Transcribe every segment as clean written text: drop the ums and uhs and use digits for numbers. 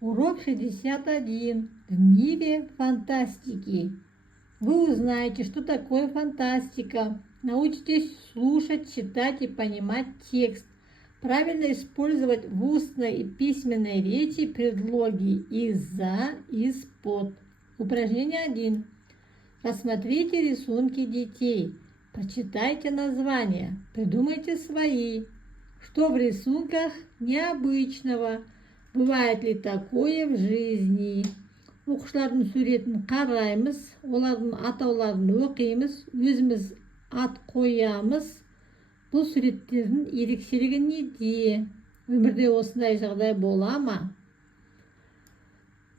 Урок 61. В мире фантастики. Вы узнаете, что такое фантастика. Научитесь слушать, читать и понимать текст. Правильно использовать в устной и письменной речи предлоги «из-за», «из-под». Упражнение 1. Рассмотрите рисунки детей. Прочитайте названия. Придумайте свои. Что в рисунках необычного? Бывает ли такое в жизни? Оқушылардың суретін қараймыз, олардың атауларын оқимыз, өзіміз ат қоямыз. Бұл суреттердің ерекшелігі неде? Өмірде осындай жағдай бола ма?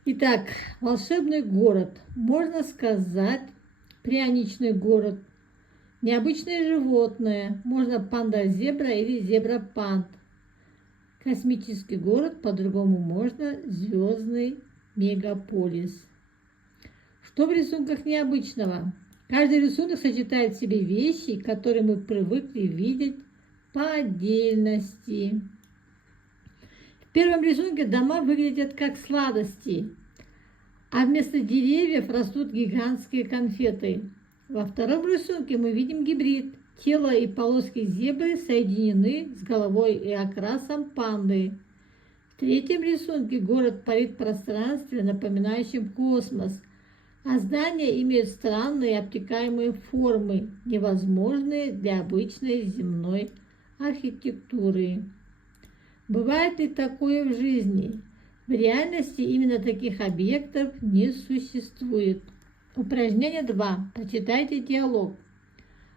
Итак, волшебный город. Можно сказать, пряничный город. Необычное животное. Можно панда-зебра или зебра-панд. Космический город, по-другому можно звездный мегаполис. Что в рисунках необычного? Каждый рисунок сочетает в себе вещи, которые мы привыкли видеть по отдельности. В первом рисунке дома выглядят как сладости, а вместо деревьев растут гигантские конфеты. Во втором рисунке мы видим гибрид. Тело и полоски зебры соединены с головой и окрасом панды. В третьем рисунке город парит в пространстве, напоминающем космос, а здания имеют странные обтекаемые формы, невозможные для обычной земной архитектуры. Бывает ли такое в жизни? В реальности именно таких объектов не существует. Упражнение 2. Прочитайте диалог.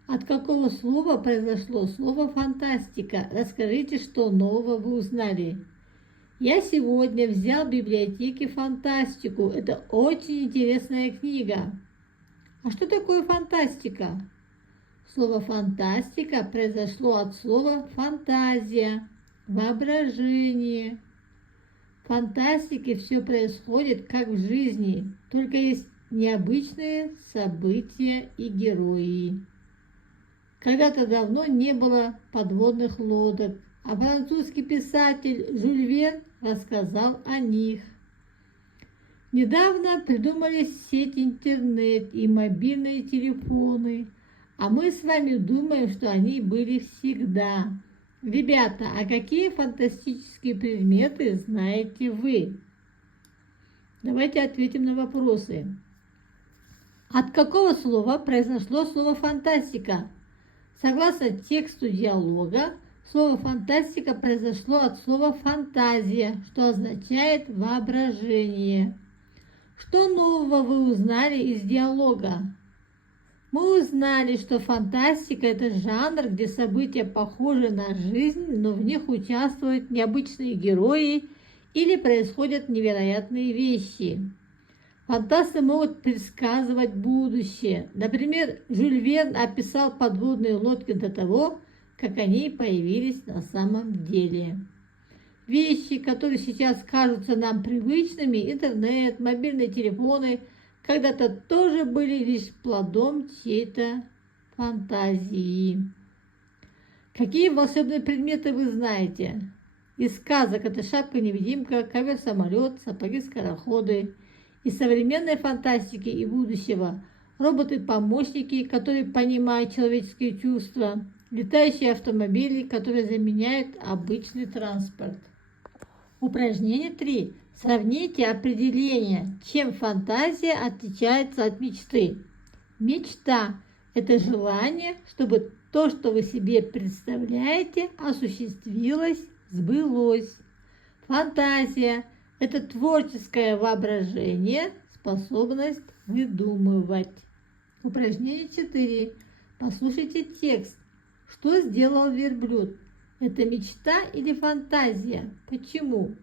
От какого слова произошло слово «фантастика»? Расскажите, что нового вы узнали. Я сегодня взял в библиотеке фантастику. Это очень интересная книга. А что такое фантастика? Слово «фантастика» произошло от слова «фантазия», «воображение». В фантастике все происходит как в жизни, только есть необычные события и герои. Когда-то давно не было подводных лодок, а французский писатель Жюль Верн рассказал о них. Недавно придумали сеть интернет и мобильные телефоны, а мы с вами думаем, что они были всегда. Ребята, а какие фантастические предметы знаете вы? Давайте ответим на вопросы. От какого слова произошло слово «фантастика»? Согласно тексту диалога, слово «фантастика» произошло от слова «фантазия», что означает «воображение». Что нового вы узнали из диалога? Мы узнали, что фантастика – это жанр, где события похожи на жизнь, но в них участвуют необычные герои или происходят невероятные вещи. Фантасты могут предсказывать будущее. Например, Жюль Верн описал подводные лодки до того, как они появились на самом деле. Вещи, которые сейчас кажутся нам привычными, интернет, мобильные телефоны, когда-то тоже были лишь плодом чьей-то фантазии. Какие волшебные предметы вы знаете? Из сказок это шапка-невидимка, ковер-самолет, сапоги-скороходы. Из современной фантастики и будущего роботы-помощники, которые понимают человеческие чувства, летающие автомобили, которые заменяют обычный транспорт. Упражнение 3. Сравните определение, чем фантазия отличается от мечты. Мечта – это желание, чтобы то, что вы себе представляете, осуществилось, сбылось. Фантазия – это творческое воображение, способность выдумывать. Упражнение 4. Послушайте текст. Что сделал верблюд? Это мечта или фантазия? Почему?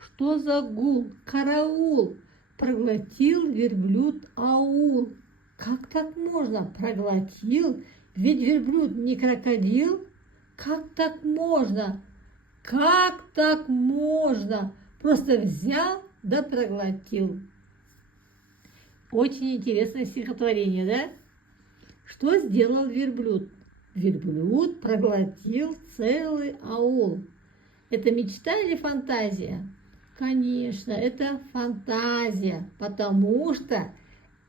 Что за гул? Караул! Проглотил верблюд аул. Как так можно? Проглотил? Ведь верблюд не крокодил. Как так можно? Как так можно? Просто взял да проглотил. Очень интересное стихотворение, да? Что сделал верблюд? Верблюд проглотил целый аул. Это мечта или фантазия? Конечно, это фантазия, потому что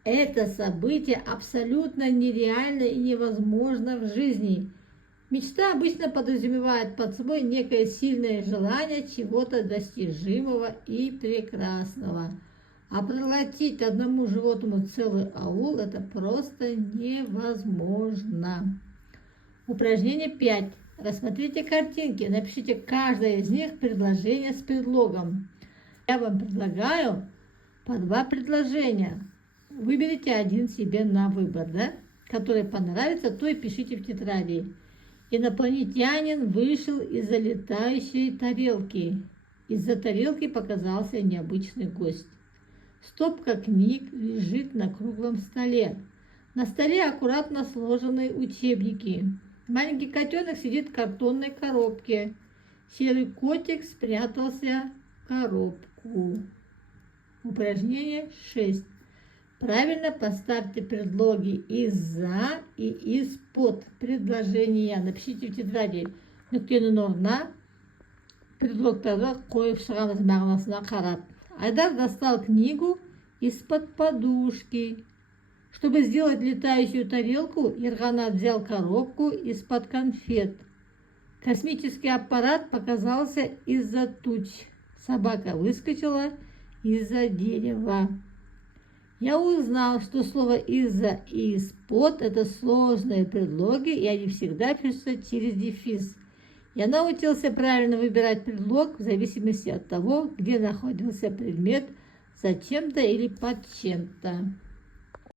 это событие абсолютно нереально и невозможно в жизни. Мечта обычно подразумевает под собой некое сильное желание чего-то достижимого и прекрасного. А проглотить одному животному целый аул – это просто невозможно. Упражнение 5. Рассмотрите картинки, напишите каждое из них предложение с предлогом. Я вам предлагаю по 2 предложения. Выберите один себе на выбор, да? Который понравится, то и пишите в тетради. Инопланетянин вышел из-за летающей тарелки. Из-за тарелки показался необычный гость. Стопка книг лежит на круглом столе. На столе аккуратно сложены учебники. Маленький котенок сидит в картонной коробке. Серый котик спрятался в коробку. Упражнение 6. Правильно поставьте предлоги «из-за» и «из-под» предложения. Напишите в тетради. Нүктенің орнына предлогтарды қойып шығамыз мағынасына қарап. Айдар достал книгу из-под подушки. Чтобы сделать летающую тарелку, Ерганат взял коробку из-под конфет. Космический аппарат показался из-за туч. Собака выскочила из-за дерева. Я узнал, что слово «из-за» и «из-под» – это сложные предлоги, и они всегда пишутся через дефис. Я научился правильно выбирать предлог в зависимости от того, где находился предмет, за чем-то или под чем-то.